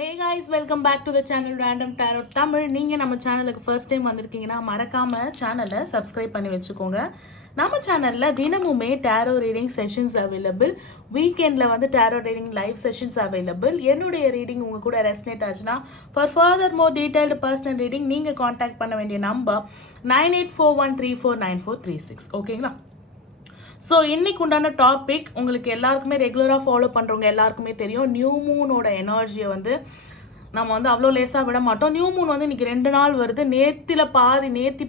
Hey guys, welcome back to the channel Random Tarot Tamil. நீங்க நம்ம சேனலுக்கு first time வந்திருக்கீங்கன்னா மறக்காம சேனலை subscribe பண்ணி வச்சுக்கோங்க. நம்ம சேனல்ல தினமுமே tarot reading sessions available. Weekendல வந்து tarot reading live sessions available. என்னுடைய reading உங்க கூட resonate ஆச்சுனா for further more detailed personal reading நீங்க contact பண்ண வேண்டிய நம்பர் 9841349436. ஓகேங்களா? ஸோ இன்னைக்கு உண்டான டாபிக் உங்களுக்கு எல்லாருக்குமே ரெகுலராக ஃபாலோ பண்ணுறவங்க எல்லாருக்குமே தெரியும். நியூ மூனோட எனர்ஜியை வந்து நம்ம வந்து அவ்வளோ லேஸாக விட மாட்டோம். நியூ மூன் வந்து இன்னைக்கு 2 நாள் வருது. நேத்தி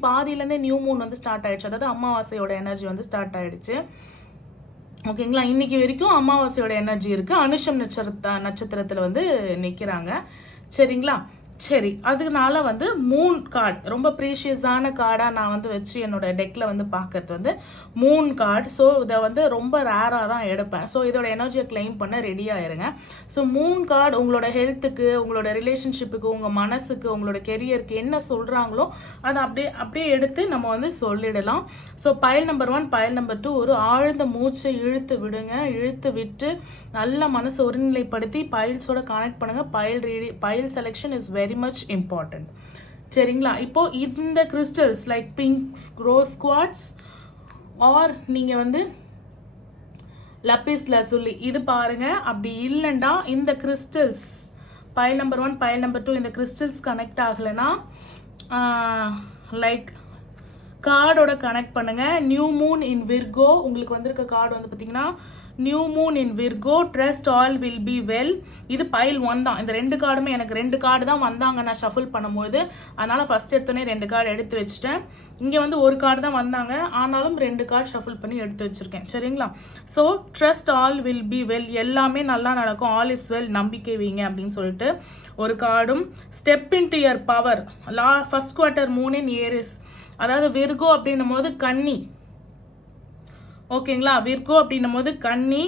பாதியிலேருந்தே நியூ மூன் வந்து ஸ்டார்ட் ஆயிடுச்சு. அதாவது அமாவாசையோட எனர்ஜி வந்து ஸ்டார்ட் ஆயிடுச்சு. ஓகேங்களா? இன்னைக்கு வரைக்கும் அமாவாசையோட எனர்ஜி இருக்கு. அனுஷம் நட்சத்திரத்தில் வந்து நிற்கிறாங்க. சரிங்களா? சரி, அதனால வந்து மூன் கார்டு ரொம்ப ப்ரீஷியஸான கார்டாக நான் வந்து வச்சு என்னோட டெக்கில் வந்து பார்க்கறது வந்து மூன் கார்டு. ஸோ இதை வந்து ரொம்ப ரேராக தான் எடுப்பேன். ஸோ இதோட எனர்ஜியை கிளைம் பண்ண ரெடியாக இருங்க. ஸோ மூன் கார்டு உங்களோட ஹெல்த்துக்கு, உங்களோட ரிலேஷன்ஷிப்புக்கு, உங்கள் மனசுக்கு, உங்களோட கெரியருக்கு என்ன சொல்கிறாங்களோ அதை அப்படியே எடுத்து நம்ம வந்து சொல்லிடலாம். So file number 1, pile number 2 ஒரு ஆழ்ந்த மூச்சை இழுத்து விடுங்க. இழுத்து விட்டு நல்ல மனசை ஒருநிலைப்படுத்தி பைல்ஸோட கனெக்ட் பண்ணுங்கள். Pile selection is very much important. சரிங்களா? இப்போ இந்த crystals like pink rose quartz or நீங்க வந்து லப்பிஸ் லசுலி இது பாருங்க. அப்படி இல்லைண்டா இந்த crystals pile number 1, pile number 2 இந்த கிறிஸ்டல்ஸ் கனெக்ட் ஆகலைன்னா லைக் கார்டோட கனெக்ட் பண்ணுங்க. நியூ மூன் இன் விர்கோ உங்களுக்கு வந்திருக்க கார்டு வந்து பார்த்தீங்கன்னா new moon in Virgo, trust all will be well. இது பைல் 1 தான். இந்த 2 கார்டுமே எனக்கு 2 கார்டு தான் வந்தாங்க நான் ஷஃபிள் பண்ணும்போது. அதனால ஃபர்ஸ்ட் எடுத்தோடனே 2 கார்டு எடுத்து வச்சுட்டேன். இங்கே வந்து ஒரு கார்டு தான் வந்தாங்க, ஆனாலும் 2 கார்டு ஷஃபிள் பண்ணி எடுத்து வச்சிருக்கேன். சரிங்களா? So trust all will be well, எல்லாமே நல்லா நடக்கும், ஆல் இஸ் வெல், நம்பிக்கை வைங்க அப்படின்னு சொல்லிட்டு ஒரு கார்டும். Step in to your power, first quarter moon in Aries, அதாவது விர்கோ அப்படின்னும் போது கன்னி. ஓகேங்களா? விர்கோ அப்படின்னும் போது கன்னி.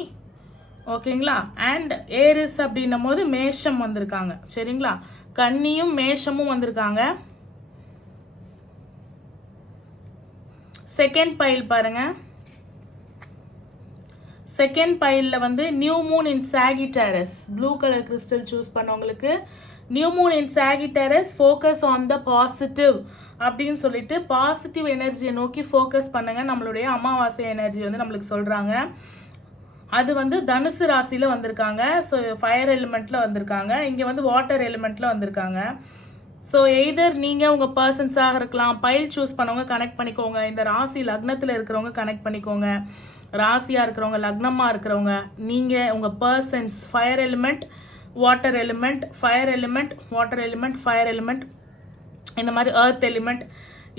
ஓகேங்களா? அண்ட் ஏரிஸ் அப்படின்னும் போது மேஷம் வந்திருக்காங்க. சரிங்களா? கன்னியும் மேஷமும் வந்திருக்காங்க. செகண்ட் பைல் பாருங்க. செகண்ட் பைல்ல வந்து new moon in Sagittarius, blue colour crystal choose பண்ணவங்களுக்கு new moon in Sagittarius, focus on the positive அப்படின்னு சொல்லிட்டு பாசிட்டிவ் எனர்ஜியை நோக்கி ஃபோக்கஸ் பண்ணுங்க. நம்மளுடைய அமாவாசை எனர்ஜி வந்து நம்மளுக்கு சொல்றாங்க. அது வந்து தனுசு ராசியில வந்திருக்காங்க. ஸோ ஃபயர் எலிமெண்ட்ல வந்திருக்காங்க. இங்கே வந்து வாட்டர் எலிமெண்ட்ல வந்திருக்காங்க. ஸோ எய்தர் நீங்கள் உங்கள் பர்சன்ஸாக இருக்கலாம். பைல் சூஸ் பண்ணவங்க கனெக்ட் பண்ணிக்கோங்க. இந்த ராசி லக்னத்தில் இருக்கிறவங்க கனெக்ட் பண்ணிக்கோங்க. ராசியாக இருக்கிறவங்க, லக்னமாக இருக்கிறவங்க, நீங்கள் உங்கள் persons fire element, water element, fire element, water element, fire element, இந்த மாதிரி எர்த் எலிமெண்ட்,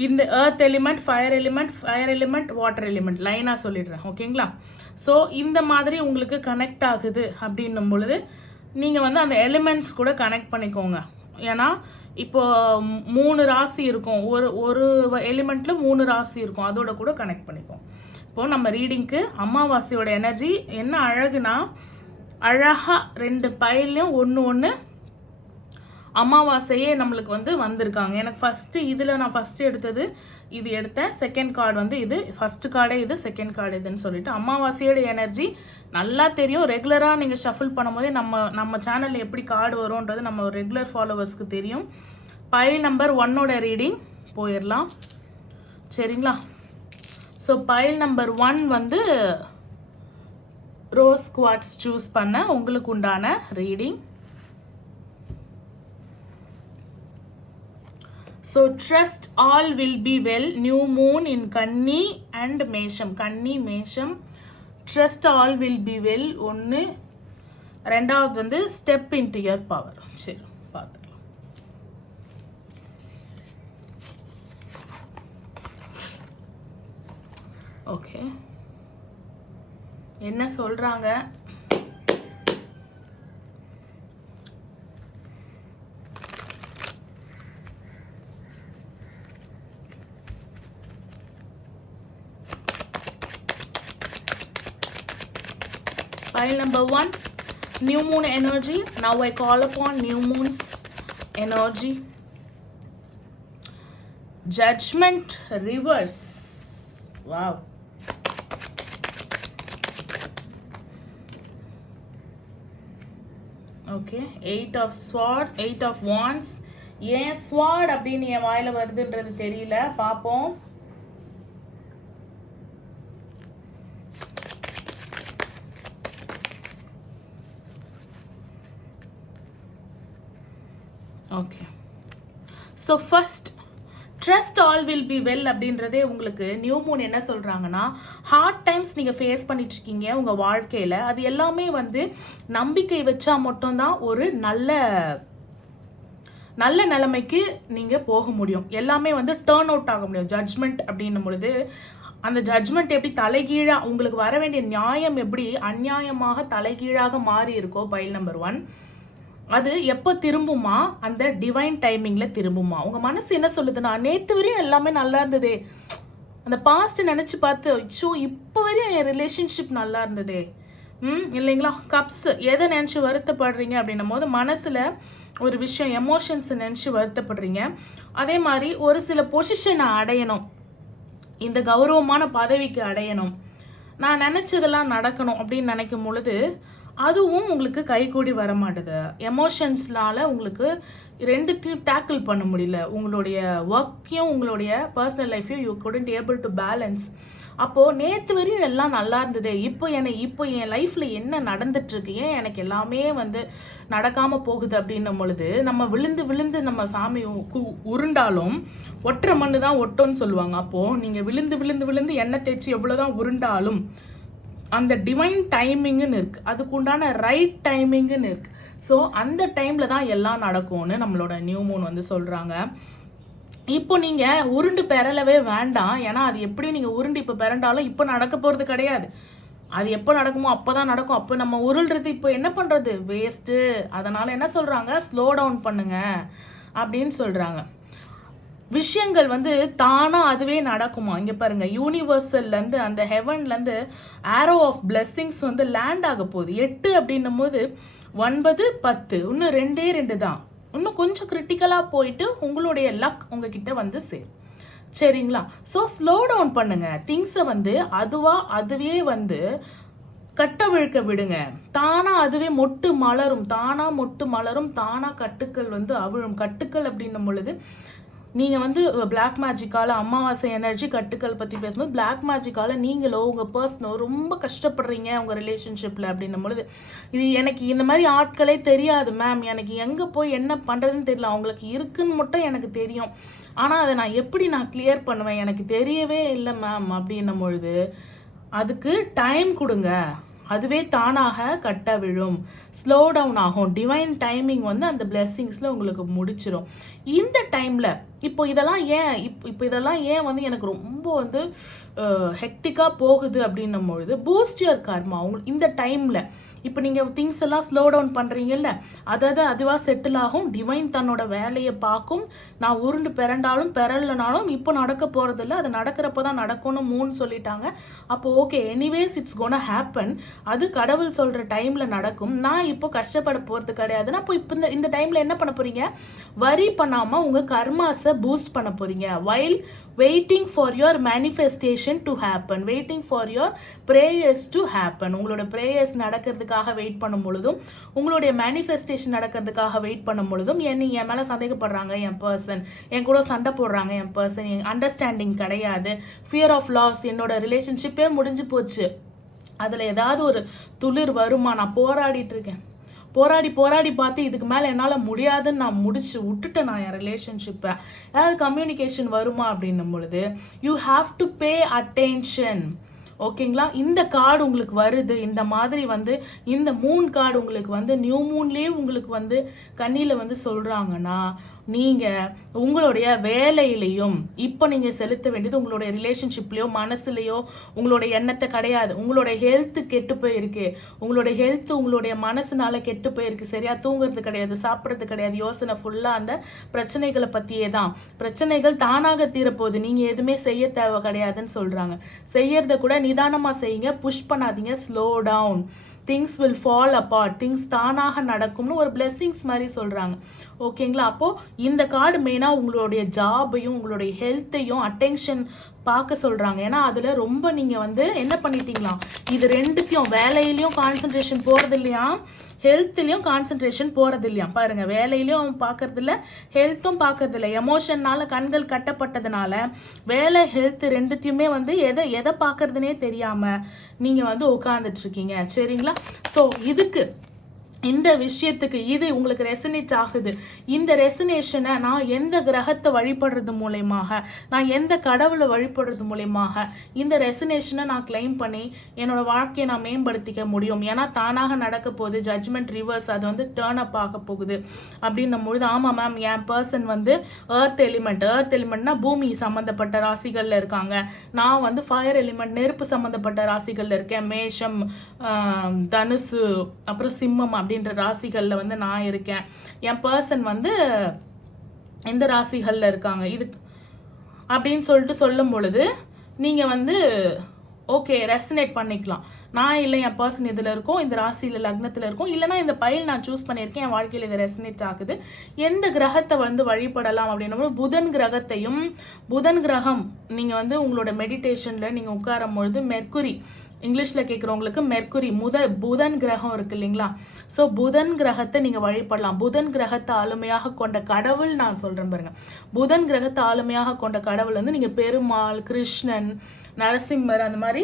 இந்த earth element, fire element, fire element, water element லைனாக சொல்லிடுறேன். ஓகேங்களா? ஸோ இந்த மாதிரி உங்களுக்கு கனெக்ட் ஆகுது அப்படின்னும் பொழுது நீங்கள் வந்து அந்த எலிமெண்ட்ஸ் கூட கனெக்ட் பண்ணிக்கோங்க. ஏன்னா இப்போ 3 ராசி இருக்கும், ஒரு எலிமெண்ட்ல 3 ராசி இருக்கும், அதோட கூட கனெக்ட் பண்ணிக்கோங்க. இப்போ நம்ம ரீடிங்க்கு அமாவாசையோட எனர்ஜி என்ன அழகுனா, அழகா 2 பைல்லையும் ஒன்று அமாவாசையே நம்மளுக்கு வந்து வந்திருக்காங்க. எனக்கு ஃபர்ஸ்ட் இதில் நான் ஃபர்ஸ்ட் எடுத்தது இது எடுத்தேன். செகண்ட் கார்டு வந்து இது, ஃபர்ஸ்ட் கார்டே இது, செகண்ட் கார்டு இதுன்னு சொல்லிட்டு அமாவாசையோட எனர்ஜி நல்லா தெரியும். ரெகுலராக நீங்கள் ஷஃபிள் பண்ணும்போதே நம்ம சேனலில் எப்படி கார்டு வரும்ன்றது நம்ம ரெகுலர் ஃபாலோவர்ஸ்க்கு தெரியும். பைல் நம்பர் 1ஓட ரீடிங் போயிடலாம். சரிங்களா? ஸோ பைல் நம்பர் 1 வந்து ரோஸ் குவார்ட்ஸ் சூஸ் பண்ண உங்களுக்கு உண்டான reading. So trust all will be well, new moon in Kanni and Mesham, Kanni Mesham, trust all will be well. ஒன்று. ரெண்டாவது வந்து step into your power. சரி, பார்த்துக்கலாம். ஓகே, என்ன சொல்றாங்க? Pile number 1, new moon energy. Now I call upon new moon's energy. Judgment reverse. Wow. Okay, 8 of sword, 8 of wands. ஏன் sword அப்படின்னு என் வாயில வருதுன்றது தெரியல, பார்ப்போம். Okay, so first trust all will be well அப்படின்றதே உங்களுக்கு நியூ மூன் என்ன சொல்கிறாங்கன்னா, ஹார்ட் டைம்ஸ் நீங்கள் ஃபேஸ் பண்ணிட்டு இருக்கீங்க உங்கள் வாழ்க்கையில். அது எல்லாமே வந்து நம்பிக்கை வச்சா மட்டும்தான் ஒரு நல்ல நிலைமைக்கு நீங்கள் போக முடியும். எல்லாமே வந்து டேர்ன் அவுட் ஆக முடியும். ஜட்ஜ்மெண்ட் அப்படின்னும் பொழுது அந்த ஜட்ஜ்மெண்ட் எப்படி தலைகீழாக உங்களுக்கு வர வேண்டிய நியாயம் எப்படி அநியாயமாக தலைகீழாக மாறி இருக்கோ, பைல் நம்பர் 1, அது எப்போ திரும்புமா, அந்த டிவைன் டைமிங்ல திரும்புமா. உங்க மனசு என்ன சொல்லுதுன்னா, நேத்து வரையும் எல்லாமே நல்லா இருந்ததே, அந்த பாஸ்ட் நினைச்சு பார்த்து ஐயோ இப்போ வரையும் என் ரிலேஷன்ஷிப் நல்லா இருந்ததே, இல்லைங்களா. கப்ஸ் எதை நினைச்சு வருத்தப்படுறீங்க அப்படின்னும் போது மனசுல ஒரு விஷயம் எமோஷன்ஸ் நினைச்சு வருத்தப்படுறீங்க. அதே மாதிரி ஒரு சில பொசிஷனை அடையணும், இந்த கௌரவமான பதவிக்கு அடையணும், நான் நினைச்சதெல்லாம் நடக்கணும் அப்படின்னு நினைக்கும் பொழுது அதுவும் உங்களுக்கு கைகூடி வர மாட்டுது. எமோஷன்ஸ்னால உங்களுக்கு ரெண்டுத்தையும் டேக்கிள் பண்ண முடியல. உங்களுடைய ஒர்க்கையும் உங்களுடைய பர்சனல் லைஃப்பையும் you couldn't able to balance. அப்போது நேற்று வரையும் எல்லாம் நல்லா இருந்தது, இப்போ என் லைஃப்பில் என்ன நடந்துட்டுருக்கு, ஏன் எனக்கு எல்லாமே வந்து நடக்காமல் போகுது அப்படின்னும் பொழுது நம்ம விழுந்து நம்ம சாமி உருண்டாலும் ஒற்றை மண்ணு தான் ஒட்டோன்னு சொல்லுவாங்க. அப்போது நீங்கள் விழுந்து எண்ணெய் தேய்ச்சி எவ்வளோதான் உருண்டாலும் அந்த டிவைன் டைமிங்குன்னு இருக்கு, அதுக்குண்டான ரைட் டைமிங்குன்னு இருக்கு. ஸோ அந்த டைம்ல தான் எல்லாம் நடக்கும்னு நம்மளோட நியூ மூன் வந்து சொல்றாங்க. இப்போ நீங்க உருண்டு பெறலவே வேண்டாம், ஏன்னா அது எப்படியும் நீங்க உருண்டு இப்போ பெறண்டாலும் இப்போ நடக்க போறது கிடையாது. அது எப்போ நடக்குமோ அப்போதான் நடக்கும். அப்போ நம்ம உருள்றது இப்போ என்ன பண்றது வேஸ்ட்டு. அதனால என்ன சொல்றாங்க, ஸ்லோ டவுன் பண்ணுங்க அப்படின்னு சொல்றாங்க. விஷயங்கள் வந்து தானா அதுவே நடக்குமா. இங்க பாருங்க, யூனிவர்சல்ல இருந்து அந்த ஹெவன்ல இருந்து ஆரோ ஆஃப் பிளெஸிங்ஸ் வந்து லேண்ட் ஆக போகுது. 8 அப்படின்னும் போது 9, 10 இன்னும் 2 தான். இன்னும் கொஞ்சம் கிரிட்டிக்கலா போயிட்டு உங்களுடைய லக் உங்ககிட்ட வந்து சேரும். சரிங்களா. ஸோ ஸ்லோ டவுன் பண்ணுங்க. திங்ஸை வந்து அதுவே வந்து கட்டவிழ்க்க விடுங்க. தானா அதுவே மொட்டு மலரும், தானா கட்டுக்கள் வந்து அவிழும். கட்டுக்கள் அப்படின்னும் பொழுது நீங்கள் வந்து பிளாக் மேஜிக்கால் அமாவாசை எனர்ஜி கட்டுக்கள் பற்றி பேசும்போது பிளாக் மேஜிக்கால் நீங்களோ உங்கள் பர்சனோ ரொம்ப கஷ்டப்படுறீங்க உங்கள் ரிலேஷன்ஷிப்பில் அப்படின்னும் பொழுது, இது எனக்கு இந்த மாதிரி ஆட்களே தெரியாது மேம், எனக்கு எங்கே போய் என்ன பண்ணுறதுன்னு தெரியல, அவங்களுக்கு இருக்குன்னு மட்டும் எனக்கு தெரியும், ஆனால் அதை நான் கிளியர் பண்ணுவேன், எனக்கு தெரியவே இல்லை மேம் அப்படின்னும் பொழுது அதுக்கு டைம் கொடுங்க. அதுவே தானாக கட்ட விழும், ஸ்லோ டவுன் ஆகும். டிவைன் டைமிங் வந்து அந்த பிளெஸ்ஸிங்ஸில் உங்களுக்கு முடிச்சிடும். இந்த டைமில் இப்போ இதெல்லாம் ஏன் வந்து எனக்கு ரொம்ப வந்து ஹெக்டிக்காக போகுது அப்படின்னும் பொழுது பூஸ்ட் யுவர் கர்மா. இந்த டைமில் இப்போ நீங்கள் திங்ஸ் எல்லாம் ஸ்லோ டவுன் பண்ணுறீங்கல்ல, அதாவது அதுவாக செட்டில் ஆகும். டிவைன் தன்னோட வேலையை பார்க்கும். நான் உருண்டு பெறலனாலும் இப்போ நடக்க போகிறதில்ல, அது நடக்கிறப்ப தான் நடக்கும்னு மூணு சொல்லிட்டாங்க. அப்போ okay, anyways it's gonna happen. அது கடவுள் சொல்கிற டைமில் நடக்கும். நான் இப்போ கஷ்டப்பட போகிறது கிடையாதுன்னா அப்போ இப்போ இந்த டைமில் என்ன பண்ண போகிறீங்க, வரி பண்ணாமல் உங்கள் கர்மாஸை பூஸ்ட் பண்ண போகிறீங்க. While waiting for your manifestation to happen, waiting for your prayers to happen. உங்களோட ப்ரேயர்ஸ் நடக்கிறதுக்காக வெயிட் பண்ணும் பொழுதும், உங்களுடைய மேனிஃபெஸ்டேஷன் நடக்கிறதுக்காக வெயிட் பண்ணும் பொழுதும், நீங்க என் மேல சந்தேகப்படுறாங்க என் பர்சன், என் கூட சண்டை போடுறாங்க என் பர்சன், என் அண்டர்ஸ்டாண்டிங் கிடையாது, ஃபியர் ஆஃப் லாஸ், என்னோட ரிலேஷன்ஷிப்பே முடிஞ்சு போச்சு, அதுல ஏதாவது ஒரு துளிர் வருமா, நான் போராடிட்டு இருக்கேன், போராடி பார்த்து இதுக்கு மேலே என்னால் முடியாதுன்னு நான் முடிச்சு விட்டுட்டேன் நான் என் ரிலேஷன்ஷிப்பை, ஏதாவது கம்யூனிகேஷன் வருமா அப்படின்னும் பொழுது you have to pay attention. ஓகேங்களா. இந்த கார்டு உங்களுக்கு வருது, இந்த மாதிரி வந்து இந்த மூன் கார்டு உங்களுக்கு வந்து நியூ மூன்லேயே உங்களுக்கு வந்து கண்ணியில் வந்து சொல்கிறாங்கன்னா, நீங்கள் உங்களுடைய வேலையிலையும் இப்போ நீங்கள் செலுத்த வேண்டியது உங்களுடைய ரிலேஷன்ஷிப்லேயோ மனசுலையோ உங்களுடைய எண்ணத்தை கிடையாது. உங்களுடைய ஹெல்த்து கெட்டு போயிருக்கு, உங்களுடைய ஹெல்த்து உங்களுடைய மனசுனால கெட்டு போயிருக்கு. சரியா தூங்குறது கிடையாது, சாப்பிட்றது கிடையாது, யோசனை ஃபுல்லாக அந்த பிரச்சனைகளை பற்றியே தான். பிரச்சனைகள் தானாக தீரப்போகுது, நீங்கள் எதுவுமே செய்ய தேவை கிடையாதுன்னு சொல்கிறாங்க. செய்யறத கூட நிதானமாக செய்யுங்க, புஷ் பண்ணாதீங்க, slow down. Things will fall apart, things தானாக நடக்கும்னு ஒரு பிளெஸிங்ஸ் மாதிரி சொல்கிறாங்க. ஓகேங்களா? அப்போது இந்த கார்டு மெயினாக உங்களுடைய ஜாபையும் உங்களுடைய ஹெல்த்தையும் அட்டென்ஷன் பார்க்க சொல்கிறாங்க. ஏன்னா அதில் ரொம்ப நீங்கள் வந்து என்ன பண்ணிட்டீங்களா, இது ரெண்டுத்தையும் வேலையிலையும் கான்சன்ட்ரேஷன் போகிறது இல்லையா, ஹெல்த்லேயும் கான்சன்ட்ரேஷன் போகிறது இல்லையா. பாருங்கள், வேலையிலையும் பார்க்கறதில்ல, ஹெல்த்தும் பார்க்கறதில்ல. எமோஷன்னால கண்கள் கட்டப்பட்டதுனால வேலை ஹெல்த் ரெண்டுத்தையுமே வந்து எதை பார்க்கறதுனே தெரியாமல் நீங்கள் வந்து உட்காந்துட்ருக்கீங்க. சரிங்களா? ஸோ இதுக்கு இந்த விஷயத்துக்கு இது உங்களுக்கு ரெசனேட் ஆகுது. இந்த ரெசனேஷனை நான் எந்த கிரகத்தை வழிபடுறது மூலயமாக, நான் எந்த கடவுளை வழிபடுறது மூலயமாக இந்த ரெசனேஷனை நான் கிளைம் பண்ணி என்னோட வாழ்க்கையை நான் மேம்படுத்திக்க முடியும். ஏன்னா தானாக நடக்க போகுது, ஜட்ஜ்மெண்ட் ரிவர்ஸ், அது வந்து டேர்ன் அப் ஆக போகுது அப்படின்னும் பொழுது, ஆமாம் மேம் என் பர்சன் வந்து எர்த் எலிமெண்ட்னா பூமி சம்மந்தப்பட்ட ராசிகளில் இருக்காங்க, நான் வந்து ஃபயர் எலிமெண்ட் நெருப்பு சம்மந்தப்பட்ட ராசிகளில் இருக்கேன், மேஷம், தனுசு, அப்புறம் சிம்மம் அப்படின்ற ராசிகளில் வந்து நான் இருக்கேன், என் பர்சன் வந்து இந்த ராசிகளில் இருக்காங்க, இது அப்படின்னு சொல்லிட்டு சொல்லும் பொழுது நீங்கள் வந்து ஓகே ரெசனேட் பண்ணிக்கலாம். நான் இல்லை என் பர்சன் இதில் இருக்கும், இந்த ராசியில் லக்னத்தில் இருக்கும், இல்லைனா இந்த பயில் நான் சூஸ் பண்ணியிருக்கேன், என் வாழ்க்கையில் இது ரெசனேட் ஆகுது. எந்த கிரகத்தை வந்து வழிபடலாம் அப்படின்னா புதன் கிரகத்தையும், புதன் கிரகம் நீங்கள் வந்து உங்களோட மெடிடேஷனில் நீங்கள் உட்காரும் பொழுது மெர்க்குரி, இங்கிலீஷில் கேட்குறவங்களுக்கு மெர்க்குரி புதன் கிரகம் இருக்கு இல்லைங்களா, ஸோ புதன் கிரகத்தை நீங்கள் வழிபடலாம். புதன் கிரகத்தை ஆளுமையாக கொண்ட கடவுள் நான் சொல்கிறேன் பாருங்க, புதன் கிரகத்தை ஆளுமையாக கொண்ட கடவுள் வந்து நீங்கள் பெருமாள், கிருஷ்ணன், நரசிம்மர், அந்த மாதிரி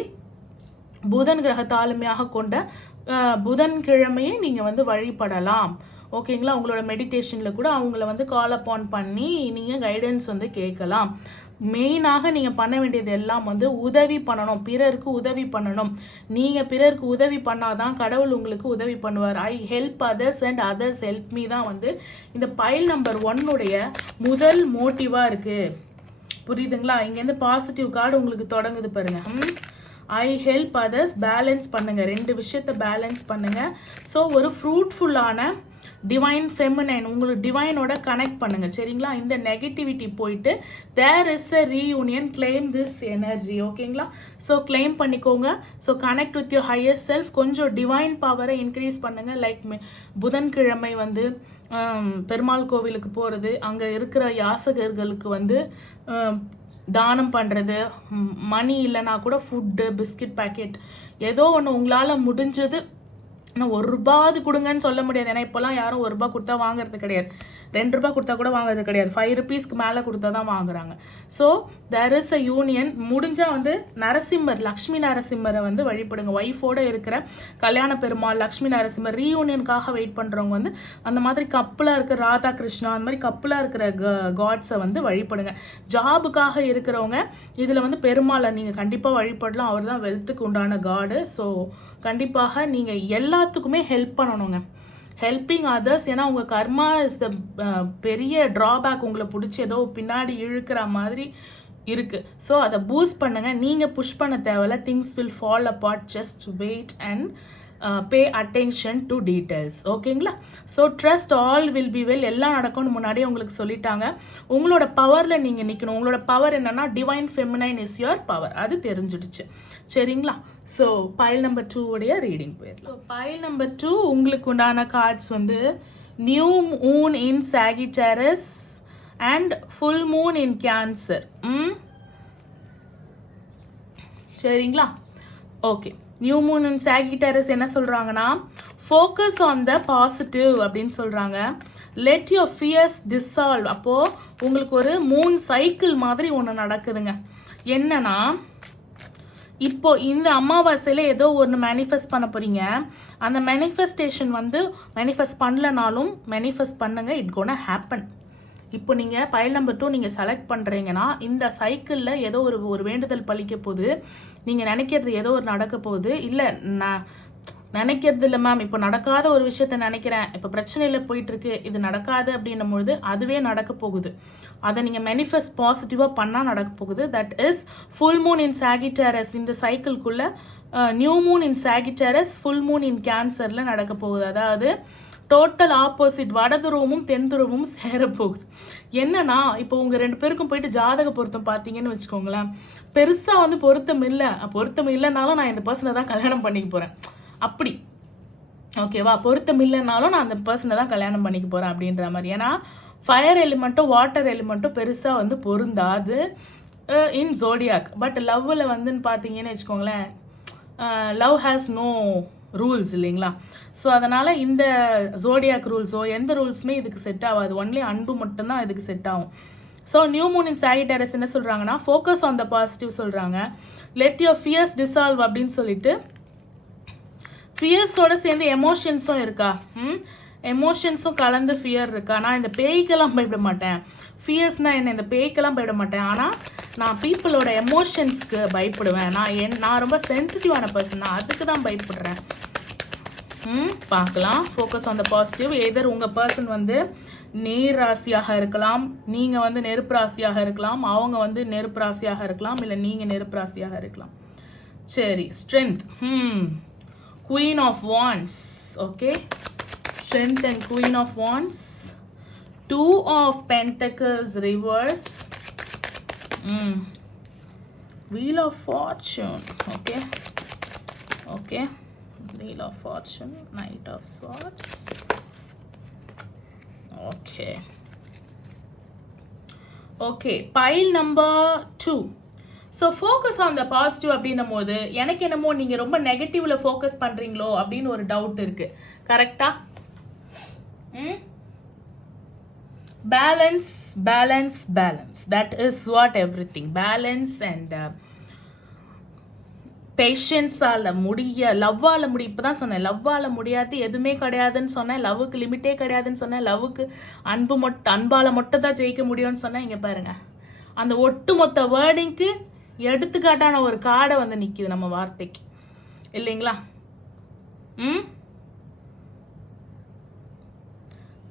புதன் கிரகத்தை ஆளுமையாக கொண்ட புதன்கிழமையை நீங்கள் வந்து வழிபடலாம். ஓகேங்களா? உங்களோட மெடிடேஷனில் கூட அவங்கள வந்து கால் அப்பான் பண்ணி நீங்கள் கைடன்ஸ் வந்து கேட்கலாம். மெயினாக நீங்கள் பண்ண வேண்டியது எல்லாம் வந்து உதவி பண்ணணும், பிறருக்கு உதவி பண்ணணும். நீங்கள் பிறருக்கு உதவி பண்ணாதான் கடவுள் உங்களுக்கு உதவி பண்ணுவார். I help others and others help me தான் வந்து இந்த பைல் நம்பர் 1 முதல் மோட்டிவாக இருக்குது. புரியுதுங்களா? இங்கேருந்து பாசிட்டிவ் கார்டு உங்களுக்கு தொடங்குது பாருங்க. ஐ ஹெல்ப் அதர்ஸ், பேலன்ஸ் பண்ணுங்கள், 2 விஷயத்தை பேலன்ஸ் பண்ணுங்கள். ஸோ ஒரு ஃப்ரூட்ஃபுல்லான டிவைன் ஃபெமினைன், உங்களுக்கு டிவைனோட கனெக்ட் பண்ணுங்க. சரிங்களா? இந்த நெகட்டிவிட்டி போயிட்டு there is a reunion, claim this energy. ஓகேங்களா? ஸோ கிளைம் பண்ணிக்கோங்க. So connect with your higher self, கொஞ்சம் டிவைன் பவரை இன்க்ரீஸ் பண்ணுங்க. லைக் புதன்கிழமை வந்து பெருமாள் கோவிலுக்கு போகிறது, அங்கே இருக்கிற யாசகர்களுக்கு வந்து தானம் பண்ணுறது, மணி இல்லைனா கூட ஃபுட்டு, பிஸ்கட் பேக்கெட், ஏதோ ஒன்று உங்களால் முடிஞ்சது. ஆனால் ₹1 கொடுங்கன்னு சொல்ல முடியாது, ஏன்னா இப்போலாம் யாரும் ₹1 கொடுத்தா வாங்குறது கிடையாது, ₹2 கொடுத்தா கூட வாங்குறது கிடையாது, ₹5 மேலே கொடுத்தா தான் வாங்குறாங்க. So there is a union. முடிஞ்சால் வந்து நரசிம்மர், லக்ஷ்மி நரசிம்மரை வந்து வழிபடுங்க. ஒய்ஃபோடு இருக்கிற கல்யாண பெருமாள், லக்ஷ்மி நரசிம்மர், ரீயூனியனுக்காக வெயிட் பண்ணுறவங்க வந்து அந்த மாதிரி கப்பலாக இருக்கிற ராதா கிருஷ்ணா, அந்த மாதிரி கப்பலாக இருக்கிற காட்ஸை வந்து வழிபடுங்க. ஜாபுக்காக இருக்கிறவங்க இதில் வந்து பெருமாளை நீங்கள் கண்டிப்பாக வழிபடலாம், அவர் தான் வெல்த்துக்கு உண்டான காடு. ஸோ கண்டிப்பாக நீங்கள் எல்லாத்துக்குமே ஹெல்ப் பண்ணணுங்க, ஹெல்பிங் அதர்ஸ். ஏன்னா உங்கள் கர்மா இஸ் த பெரிய ட்ராபேக், உங்களை பிடிச்சி ஏதோ பின்னாடி இழுக்கிற மாதிரி இருக்குது. ஸோ அதை பூஸ்ட் பண்ணுங்கள். நீங்கள் புஷ் பண்ண தேவையில்ல, things will fall apart, just wait and pay attention to details. ஓகேங்களா? So trust all will be well, எல்லாம் நடக்கும்னு முன்னாடியே உங்களுக்கு சொல்லிட்டாங்க. உங்களோட பவரில் நீங்கள் நிற்கணும். உங்களோட பவர் என்னன்னா divine feminine is your power, அது தெரிஞ்சிடுச்சு. சரிங்களா? ஸோ பைல் நம்பர் 2 ரீடிங் போயிடலாம். ஸோ பைல் நம்பர் 2 உங்களுக்கு உண்டான கார்ட்ஸ் வந்து new moon in Sagittarius and full moon in Cancer. சரிங்களா? Okay, new moon in Sagittarius என்ன சொல்கிறாங்கன்னா, ஃபோக்கஸ் ஆன் த பாசிட்டிவ் அப்படின்னு சொல்கிறாங்க. Let your fears dissolve. அப்போது உங்களுக்கு ஒரு மூன் சைக்கிள் மாதிரி ஒன்று நடக்குதுங்க. என்னன்னா, இப்போ இந்த அமாவாசையில் ஏதோ ஒன்று மேனிஃபெஸ்ட் பண்ண போகிறீங்க. அந்த மேனிஃபெஸ்டேஷன் வந்து மேனிஃபெஸ்ட் பண்ணலனாலும் மேனிஃபெஸ்ட் பண்ணுங்க, இட் கோனா ஹேப்பன். இப்போ நீங்கள் பைல் நம்பர் 2 நீங்கள் செலக்ட் பண்ணுறீங்கன்னா இந்த சைக்கிளில் ஏதோ ஒரு வேண்டுதல் பழிக்க போகுது, நீங்கள் நினைக்கிறது ஏதோ ஒரு நடக்க போகுது. இல்லை நான் நினைக்கிறது இல்லை மேம், இப்போ நடக்காத ஒரு விஷயத்த நினைக்கிறேன், இப்போ பிரச்சனையில் போயிட்டுருக்கு, இது நடக்காது அப்படின்னும் பொழுது அதுவே நடக்க போகுது. அதை நீங்கள் மேனிஃபெஸ்ட் பாசிட்டிவாக பண்ணால் நடக்க போகுது. That is full moon in Sagittarius. இந்த சைக்கிள்குள்ளே new moon in Sagittarius, full moon in கேன்சரில் நடக்க போகுது. அதாவது டோட்டல் ஆப்போசிட், வடதுருவமும் தென்துருவமும் சேரப்போகுது. என்னன்னா, இப்போ உங்கள் 2 பேருக்கும் போயிட்டு ஜாதக பொருத்தம் பார்த்தீங்கன்னு வச்சுக்கோங்களேன், பெருசாக வந்து பொருத்தம் இல்லைனாலும் நான் இந்த பர்சனை தான் கல்யாணம் பண்ணிக்க போகிறேன் அப்படி ஓகேவா? பொருத்தம் இல்லைனாலும் நான் அந்த பர்சனை தான் கல்யாணம் பண்ணிக்க போகிறேன் அப்படின்ற மாதிரி. ஏன்னா ஃபயர் எலிமெண்ட்டும் வாட்டர் எலிமெண்ட்டும் பெருசாக வந்து பொருந்தாது இன் ஜோடியாக். பட் லவ்வில் வந்துன்னு பார்த்தீங்கன்னு வச்சுக்கோங்களேன், லவ் ஹேஸ் நோ ரூல்ஸ் இல்லைங்களா? ஸோ அதனால் இந்த ஜோடியாக் ரூல்ஸோ எந்த ரூல்ஸுமே இதுக்கு செட் ஆகாது. ஒன்லி அன்பு மட்டும்தான் இதுக்கு செட் ஆகும். ஸோ நியூ மூன் இன் சாகிட்டேரியஸ் என்ன சொல்கிறாங்கன்னா, ஃபோக்கஸ் ஆன் த பாசிட்டிவ் சொல்கிறாங்க. லெட் யுவர் ஃபியர்ஸ் டிசால்வ் அப்படின்னு சொல்லிட்டு, ஃபியர்ஸோட சேர்ந்து எமோஷன்ஸும் இருக்கா? எமோஷன்ஸும் கலந்து ஃபியர் இருக்கா? நான் இந்த பேய்க்கெல்லாம் பயப்பட மாட்டேன். ஃபியர்ஸ்னால் என்ன, இந்த பேய்க்கெல்லாம் பயப்பட மாட்டேன். ஆனால் நான் பீப்புளோட எமோஷன்ஸ்க்கு பயப்படுவேன். நான் ரொம்ப சென்சிட்டிவான பர்சன், நான் அதுக்கு தான் பயப்படுறேன். பார்க்கலாம். Focus on the positive. Either உங்கள் பர்சன் வந்து நீர் ராசியாக இருக்கலாம், நீங்கள் வந்து நெருப்பு ராசியாக இருக்கலாம், அவங்க வந்து நெருப்பு ராசியாக இருக்கலாம், இல்லை நீங்கள் நெருப்பு ராசியாக இருக்கலாம். சரி, strength. Queen of Wands. Okay, Strength and Queen of Wands. 2 of Pentacles reverse. Wheel of Fortune. Okay, Wheel of Fortune. Knight of Swords. Okay, pile number 2. So focus on the positive அப்படின்னும் போது எனக்கு என்னமோ நீங்கள் ரொம்ப நெகட்டிவ்ல focus பண்ணுறீங்களோ அப்படின்னு ஒரு doubt இருக்கு. கரெக்டா? Balance balance balance, that is what everything. Balance and பேஷன்ஸால் லவ்வால் இப்போ தான் சொன்னேன், லவ்வால் முடியாது எதுவுமே கிடையாதுன்னு சொன்னேன், லவ்வுக்கு லிமிட்டே கிடையாதுன்னு சொன்னேன், லவ்வுக்கு அன்பால் மட்டும் தான் ஜெயிக்க முடியும்னு சொன்னேன். இங்கே பாருங்க, அந்த ஒட்டுமொத்த வேர்டிங்க்கு எடுத்துக்காட்டான ஒரு காடை வந்து நிற்கிது நம்ம வார்த்தைக்கு இல்லைங்களா?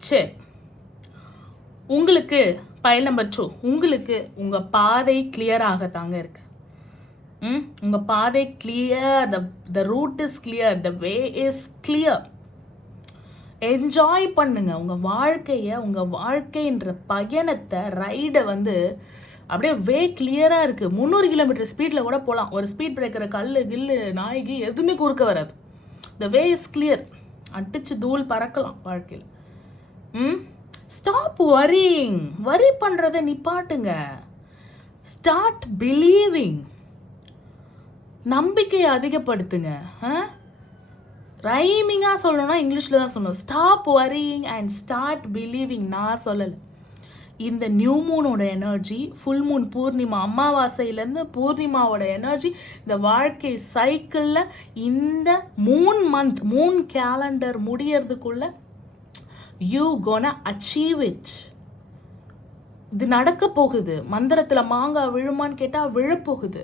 சரி, உங்களுக்கு பைல் நம்பர் 2, உங்களுக்கு உங்கள் பாதை கிளியர் ஆகத்தாங்க இருக்கு. உங்கள் பாதை clear, the route is clear, the way is clear. Enjoy பண்ணுங்க உங்கள் வாழ்க்கையை, உங்கள் வாழ்க்கைன்ற பயணத்தை, ரைடை வந்து அப்படியே வே கிளியராக இருக்குது. 300 கிலோமீட்டர் ஸ்பீடில் கூட போகலாம். ஒரு ஸ்பீட் பிரேக்கரை கில்லு நாய்க்கு எதுவுமே குறுக்க வராது. The way is clear. அடிச்சு தூள் பறக்கலாம் வாழ்க்கையில். Stop worrying. வரி பண்ணுறதை நிப்பாட்டுங்க. Start believing. நம்பிக்கையை அதிகப்படுத்துங்க. ரைமிங்காக சொல்லணும்னா இங்கிலீஷில் தான் சொல்லணும். Stop worrying and start believing. நான் சொல்லலை. இந்த நியூ மூனோட எனர்ஜி, ஃபுல் மூன், பூர்ணிமா, அமாவாசையிலேருந்து பூர்ணிமாவோட எனர்ஜி, இந்த வாழ்க்கை சைக்கிளில் இந்த மூன் கேலண்டர் முடியறதுக்குள்ள யூ கோனா அச்சீவ் இட். இது நடக்க போகுது. மந்திரத்தில் மாங்காய் விழுமான்னு கேட்டால் விழப்போகுது.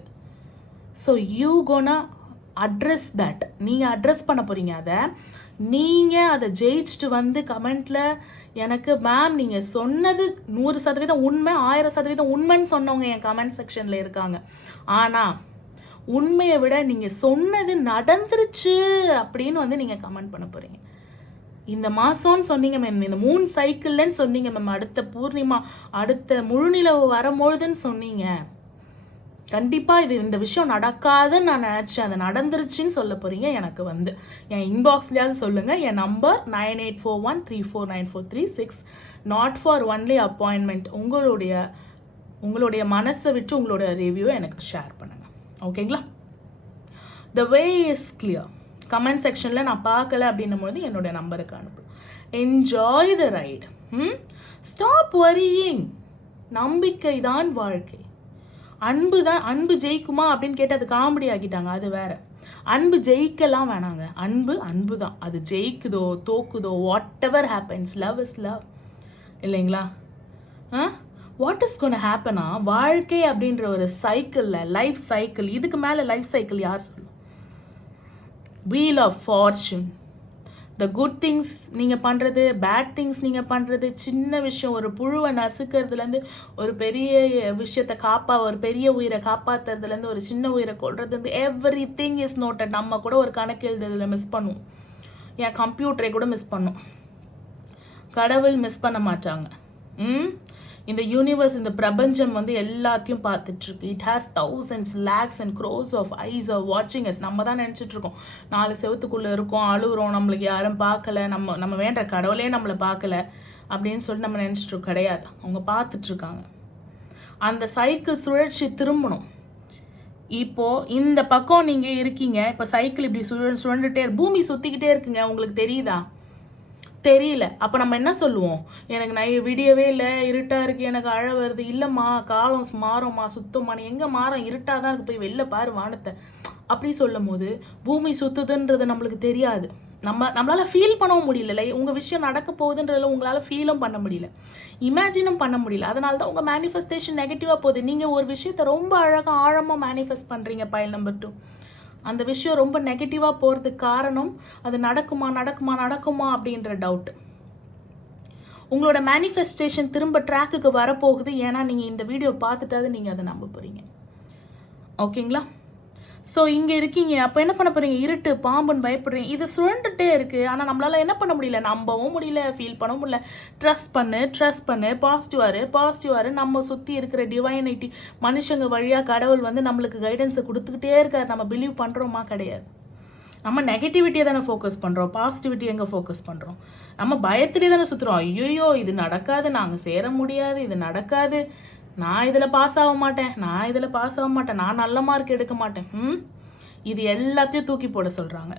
So you gonna address that. நீங்கள் அட்ரஸ் பண்ண போகிறீங்க. நீங்கள் அதை ஜெயிச்சுட்டு வந்து கமெண்ட்டில் எனக்கு மேம் நீங்கள் சொன்னது 100% உண்மை, 1000% உண்மைன்னு சொன்னவங்க என் கமெண்ட் செக்ஷனில் இருக்காங்க. ஆனால் உண்மையை விட நீங்கள் சொன்னது நடந்துருச்சு அப்படின்னு வந்து நீங்கள் கமெண்ட் பண்ண போகிறீங்க. இந்த மாதம்னு சொன்னீங்க மேம், இந்த 3 சைக்கிள்லன்னு சொன்னீங்க மேம், அடுத்த பூர்ணிமா, அடுத்த முழுநிலவு வரும்பொழுதுன்னு சொன்னீங்க. கண்டிப்பாக இந்த விஷயம் நடக்காதுன்னு நான் நினச்சேன், அது நடந்துருச்சுன்னு சொல்ல போகிறீங்க. எனக்கு வந்து என் இன்பாக்ஸ்லையாவது சொல்லுங்கள். என் number 9841349436. Not for only appointment. உங்களுடைய மனசை விட்டு உங்களுடைய ரிவ்யூவை எனக்கு ஷேர் பண்ணுங்கள். ஓகேங்களா? The way is clear. Comment செக்ஷனில் நான் பார்க்கல அப்படின்னும் போது என்னுடைய நம்பருக்கு அனுப்பு. Enjoy the ride. Stop worrying. நம்பிக்கை தான் வாழ்க்கை. அன்பு ஜெயிக்குமா அப்படின்னு கேட்டு அது காமெடி ஆக்கிட்டாங்க. அது வேற. அன்பு ஜெயிக்கலாம் வேணாங்க. அன்பு தான். அது ஜெயிக்குதோ தோக்குதோ, whatever happens, love is love இல்லைங்களா? வாட் இஸ் கோன் ஹேப்பனா, வாழ்க்கை அப்படின்ற ஒரு சைக்கிளில், லைஃப் சைக்கிள், இதுக்கு மேலே லைஃப் சைக்கிள் யார் சொல்லும்? Wheel of fortune. The good things நீங்கள் பண்ணுறது, பேட் திங்ஸ் நீங்கள் பண்ணுறது, சின்ன விஷயம், ஒரு புழுவை நசுக்கிறதுலேருந்து ஒரு பெரிய விஷயத்தை ஒரு பெரிய உயிரை காப்பாற்றுறதுலேருந்து ஒரு சின்ன உயிரை கொள்றதுலேருந்து எவ்ரி திங் இஸ் நோட்டட். நம்ம கூட ஒரு கணக்கு எழுதுறதுல மிஸ் பண்ணுவோம். என் கம்ப்யூட்டரை கூட மிஸ் பண்ணும். கடவுள் மிஸ் பண்ண மாட்டாங்க. இந்த யூனிவர்ஸ், இந்த பிரபஞ்சம் வந்து எல்லாத்தையும் பார்த்துட்டு இருக்கு. It has thousands lakhs and crores of eyes are watching us. நம்ம தான் நினச்சிட்டு இருக்கோம் 4 செவத்துக்குள்ளே இருக்கோம், அழுகுறோம், நம்மளுக்கு யாரும் பார்க்கல, நம்ம வேண்ட கடவுளே நம்மளை பார்க்கல அப்படின்னு சொல்லிட்டு நம்ம நினச்சிட்டு இருக்கோம். கிடையாது, அவங்க பார்த்துட்டு இருக்காங்க. அந்த சைக்கிள் சுழற்சி திரும்பணும். இப்போ இந்த பக்கம் நீங்க இருக்கீங்க, இப்போ சைக்கிள் இப்படி சுழண்டுட்டே பூமி சுத்திக்கிட்டே இருக்குங்க, உங்களுக்கு தெரியுதா? தெரியல. அப்போ நம்ம என்ன சொல்லுவோம்? எனக்கு விடியவே இல்லை, இருட்டா இருக்கு, எனக்கு அழ வருது. இல்லைம்மா, காலம் மாறும்மா, சுத்தம்மா. நீ எங்கே மாறும்? இருட்டாக தான் இருக்கு, போய் வெளில பாரு வானத்தை. அப்படி சொல்லும் போது பூமி சுத்துதுன்றது நம்மளுக்கு தெரியாது. நம்மளால ஃபீல் பண்ணவும் முடியல. உங்கள் விஷயம் நடக்க போகுதுன்றதுல உங்களால் ஃபீலும் பண்ண முடியல, இமேஜினும் பண்ண முடியல. அதனால தான் உங்கள் மேனிஃபெஸ்டேஷன் நெகட்டிவாக போகுது. நீங்கள் ஒரு விஷயத்த ரொம்ப அழகாக ஆழமாக மேனிஃபெஸ்ட் பண்ணுறீங்க. பைல் நம்பர் 2, அந்த விஷயம் ரொம்ப நெகட்டிவாக போகிறதுக்கு காரணம் அது நடக்குமா அப்படின்ற டவுட். உங்களோட மேனிஃபெஸ்டேஷன் திரும்ப ட்ராக்குக்கு வரப்போகுது. ஏன்னா நீங்கள் இந்த வீடியோ பார்த்துட்டாது நீங்கள் அதை நம்ப போகிறீங்க. ஓகேங்களா? ஸோ இங்கே இருக்கீங்க, அப்போ என்ன பண்ண போகிறீங்க? இருட்டு, பாம்புன்னு பயப்படுறீங்க. இது சுழண்டுட்டே இருக்குது. ஆனால் நம்மளால் என்ன பண்ண முடியல? நம்பவும் முடியல, ஃபீல் பண்ணவும் முடியல. ட்ரஸ்ட் பண்ணு, பாசிட்டிவாரு. நம்ம சுற்றி இருக்கிற டிவைனிட்டி, மனுஷங்க வழியாக கடவுள் வந்து நம்மளுக்கு கைடன்ஸை கொடுத்துக்கிட்டே இருக்காரு. நம்ம பிலீவ் பண்ணுறோமா? கிடையாது. நம்ம நெகட்டிவிட்டியை தானே ஃபோக்கஸ் பண்ணுறோம், பாசிட்டிவிட்டி எங்கே ஃபோக்கஸ் பண்ணுறோம்? நம்ம பயத்திலே தானே சுற்றுறோம். ஐயோ இது நடக்காது, நாங்கள் சேர முடியாது, இது நடக்காது, நான் இதில் பாஸ் ஆக மாட்டேன், நான் நல்ல மார்க் எடுக்க மாட்டேன். இது எல்லாத்தையும் தூக்கி போட சொல்கிறாங்க.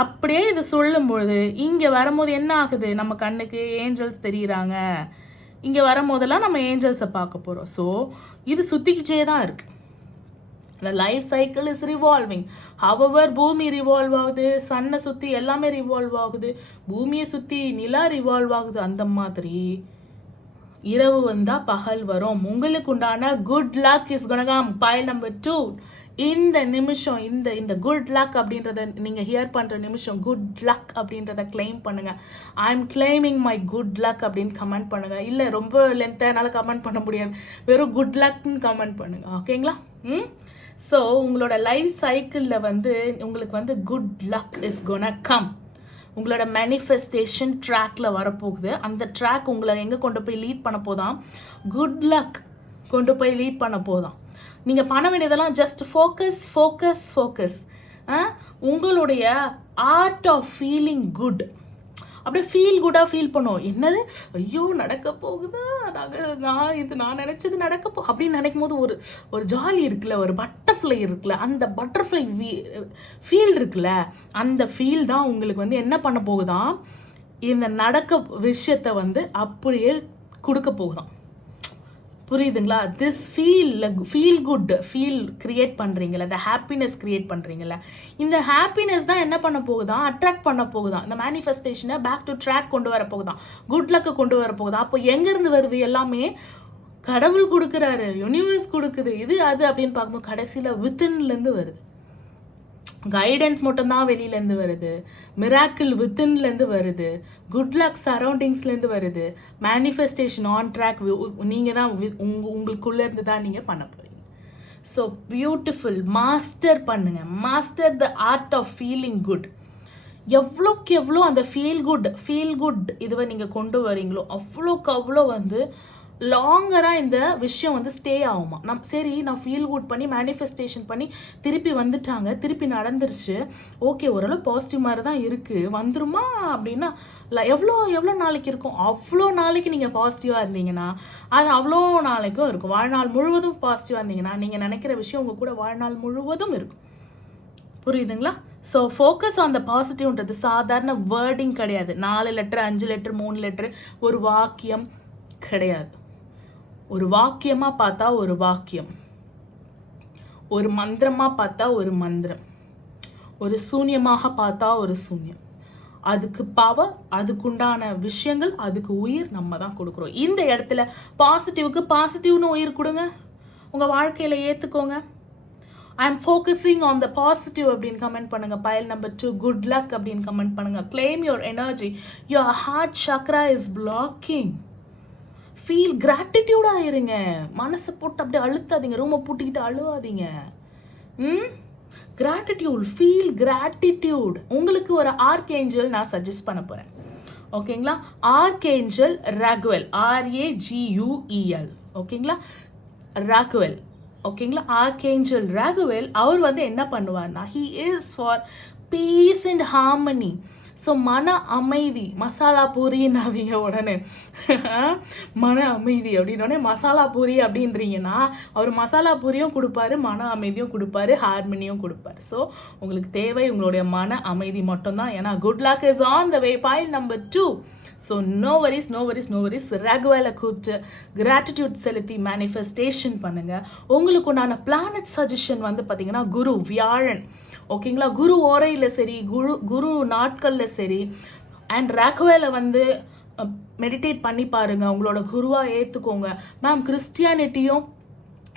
அப்படியே இது சொல்லும்பொழுது இங்கே வரும்போது என்ன ஆகுது? நம்ம கண்ணுக்கு ஏஞ்சல்ஸ் தெரியுறாங்க. இங்கே வரும்போதெல்லாம் நம்ம ஏஞ்சல்ஸை பார்க்க போகிறோம். ஸோ இது சுற்றிக்கிட்டே தான் இருக்குது. The life cycle is revolving. However, பூமி ரிவால்வ் ஆகுது, சன்னை சுற்றி எல்லாமே ரிவால்வ் ஆகுது, பூமியை சுற்றி நிலா ரிவால்வ் ஆகுது. அந்த மாதிரி இரவு வந்தால் பகல் வரும். உங்களுக்கு உண்டான குட் லக் இஸ் குணகம். பைல் நம்பர் 2, இந்த நிமிஷம் இந்த குட் லக் அப்படின்றத நீங்கள் ஹியர் பண்ணுற நிமிஷம் குட் லக் அப்படின்றத கிளைம் பண்ணுங்கள். I am claiming my good luck அப்படின்னு கமெண்ட் பண்ணுங்கள். இல்லை ரொம்ப லென்த்தாக என்னால் கமெண்ட் பண்ண முடியாது, வெறும் குட் லக்னு கமெண்ட் பண்ணுங்கள். ஓகேங்களா? ஸோ உங்களோட லைஃப் சைக்கிளில் வந்து உங்களுக்கு வந்து good luck is gonna come. உங்களோட மேனிஃபெஸ்டேஷன் ட்ராக்ல வரப்போகுது. அந்த ட்ராக் உங்களை எங்கே கொண்டு போய் லீட் பண்ண போதான்? குட் லக் கொண்டு போய் லீட் பண்ண போதான். நீங்கள் பண்ண வேண்டியதெல்லாம் ஜஸ்ட் ஃபோக்கஸ். உங்களுடைய ஆர்ட் ஆஃப் ஃபீலிங் குட். அப்படியே ஃபீல் குட்டாக ஃபீல் பண்ணும். என்னது, ஐயோ நடக்க போகுதா, நான் நினச்சது நடக்க அப்படின்னு நினைக்கும் போது ஒரு ஜாலி இருக்குல்ல, ஒரு பட்டர்ஃப்ளை இருக்குல்ல, அந்த பட்டர்ஃப்ளை ஃபீல் இருக்குல்ல, அந்த ஃபீல் தான் உங்களுக்கு வந்து என்ன பண்ண போகுதான்? இந்த நடக்க விஷயத்தை வந்து அப்படியே கொடுக்க போகுதான். புரியுதுங்களா? This feel good feel create பண்ணுறீங்களா, இந்த ஹாப்பினஸ் கிரியேட் பண்ணுறீங்களா, இந்த ஹாப்பினஸ் தான் என்ன பண்ண போகுதான்? அட்ராக்ட் பண்ண போகுதான். இந்த மேனிஃபெஸ்டேஷனை பேக் டு ட்ராக் கொண்டு வர போகுதான், குட் லக்கை கொண்டு வர போகுதான். அப்போ எங்கேருந்து வருது? எல்லாமே கடவுள் கொடுக்குறாரு, யூனிவர்ஸ் கொடுக்குது, இது அது அப்படின்னு பார்க்கும்போது கடைசியில் வித்தின்லேருந்து வருது. கைடன்ஸ் மட்டும்தான் வெளியிலேருந்து வருது, மிராக்கிள் வித்தின்லேருந்து வருது, குட் லக் சரௌண்டிங்ஸ்லேருந்து வருது, மேனிஃபெஸ்டேஷன் ஆன் ட்ராக் நீங்கள் தான் உங்களுக்குள்ளேருந்து தான் நீங்கள் பண்ண போகிறீங்க. So beautiful. மாஸ்டர் பண்ணுங்க, master the art of feeling good. எவ்வளோக்கு எவ்வளோ அந்த ஃபீல் குட் இதுவை நீங்கள் கொண்டு வரீங்களோ அவ்வளோக்கு அவ்வளோ வந்து லாங்கராக இந்த விஷயம் வந்து ஸ்டே ஆகுமா. நான் ஃபீல் குட் பண்ணி மேனிஃபெஸ்டேஷன் பண்ணி திருப்பி வந்துட்டாங்க, திருப்பி நடந்துருச்சு, ஓகே ஓரளவு பாசிட்டிவ் மாதிரி தான் இருக்குது, வந்துருமா அப்படின்னா எவ்வளோ நாளைக்கு இருக்கும்? அவ்வளோ நாளைக்கு நீங்கள் பாசிட்டிவாக இருந்தீங்கன்னா அது அவ்வளோ நாளைக்கும் இருக்கும். வாழ்நாள் முழுவதும் பாசிட்டிவாக இருந்தீங்கன்னா நீங்கள் நினைக்கிற விஷயம் உங்கள் கூட வாழ்நாள் முழுவதும் இருக்கும். புரியுதுங்களா? ஸோ ஃபோக்கஸ் ஆன் த பாசிட்டிவ்ன்றது சாதாரண வேர்டிங் கிடையாது. 4 லெட்டர் 5 லெட்டர் 3 லெட்டர் ஒரு வாக்கியம் கிடையாது. ஒரு வாக்கியமாக பார்த்தா ஒரு வாக்கியம், ஒரு மந்திரமாக பார்த்தா ஒரு மந்திரம், ஒரு சூன்யமாக பார்த்தா ஒரு சூன்யம். அதுக்கு பவர், அதுக்குண்டான விஷயங்கள், அதுக்கு உயிர் நம்ம தான் கொடுக்குறோம். இந்த இடத்துல பாசிட்டிவ்க்கு பாசிட்டிவ்னு உயிர் கொடுங்க, உங்கள் வாழ்க்கையில் ஏற்றுக்கோங்க. I am focusing on the positive அப்படின்னு கமெண்ட் பண்ணுங்க. பைல் நம்பர் 2 குட் லக் அப்படின்னு கமெண்ட் பண்ணுங்க. Claim your energy. Your heart chakra is blocking. Feel கிராட்டிடியூடாக இருங்க, மனசை போட்டு அப்படியே அழுத்தாதீங்க, ரூமை பூட்டிக்கிட்டு அழுவாதீங்க. Gratitude, feel gratitude. உங்களுக்கு ஒரு ஆர்க் ஏஞ்சல் நான் சஜஸ்ட் பண்ண போகிறேன். ஓகேங்களா. ஆர்கேஞ்சல் ராகுவல், RAGUEL, ஓகேங்களா, ராகுவல், ஓகேங்களா. ஆர்கேஞ்சல் ராகுவல் அவர் வந்து என்ன பண்ணுவார்னா, he is for peace and harmony. So மன அமைதி, மசாலா பூரின்னாவீங்க உடனே மன அமைதி அப்படின்னோடனே மசாலா பூரி அப்படின்றீங்கன்னா அவர் மசாலா பூரியும் கொடுப்பாரு, மன அமைதியும் கொடுப்பாரு, ஹார்மனியும் கொடுப்பாரு. ஸோ உங்களுக்கு தேவை உங்களுடைய மன அமைதி மட்டும்தான். ஏன்னா good luck is on the way. File number 2. So no worries, no worries, no worries. ராகுவேலை கூப்பிட்டு கிராட்டிடியூட் செலுத்தி மேனிஃபெஸ்டேஷன் பண்ணுங்க. உங்களுக்கு உண்டான பிளானட் சஜஷன் வந்து பார்த்தீங்கன்னா குரு, வியாழன், ஓகேங்களா. குரு ஓரையில் சரி, குரு நாட்களில் சரி. அண்ட் ராகுவேலை வந்து மெடிடேட் பண்ணி பாருங்க, உங்களோட குருவாக ஏற்றுக்கோங்க. மேம் கிறிஸ்டியானிட்டியும்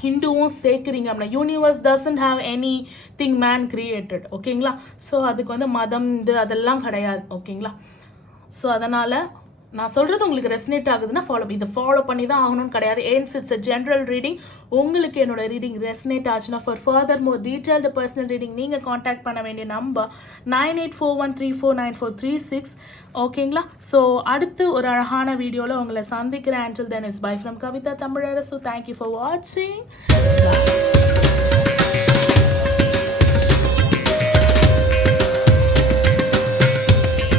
ஹிந்துவும் சேர்க்குறீங்க அப்படின்னா universe doesn't have any thing man created, ஓகேங்களா. ஸோ அதுக்கு வந்து மதம் இது அதெல்லாம் கிடையாது, ஓகேங்களா. ஸோ அதனால் நான் சொல்கிறது உங்களுக்கு ரெசனேட் ஆகுதுன்னா இதை ஃபாலோ பண்ணி தான் ஆகணும்னு கிடையாது. ஏன்ஸ் இட்ஸ் அ ஜென்ரல் ரீடிங். உங்களுக்கு என்னோட ரீடிங் ரெசனேட் ஆச்சுன்னா for further more detailed personal reading நீங்கள் காண்டாக்ட் பண்ண வேண்டிய நம்பர் 9841349436, ஓகேங்களா. ஸோ அடுத்து ஒரு அழகான வீடியோவில் உங்களை சந்திக்கிறேன். Until then, it's bye from Kavita Tamizharasu. Thank you for watching. Bye.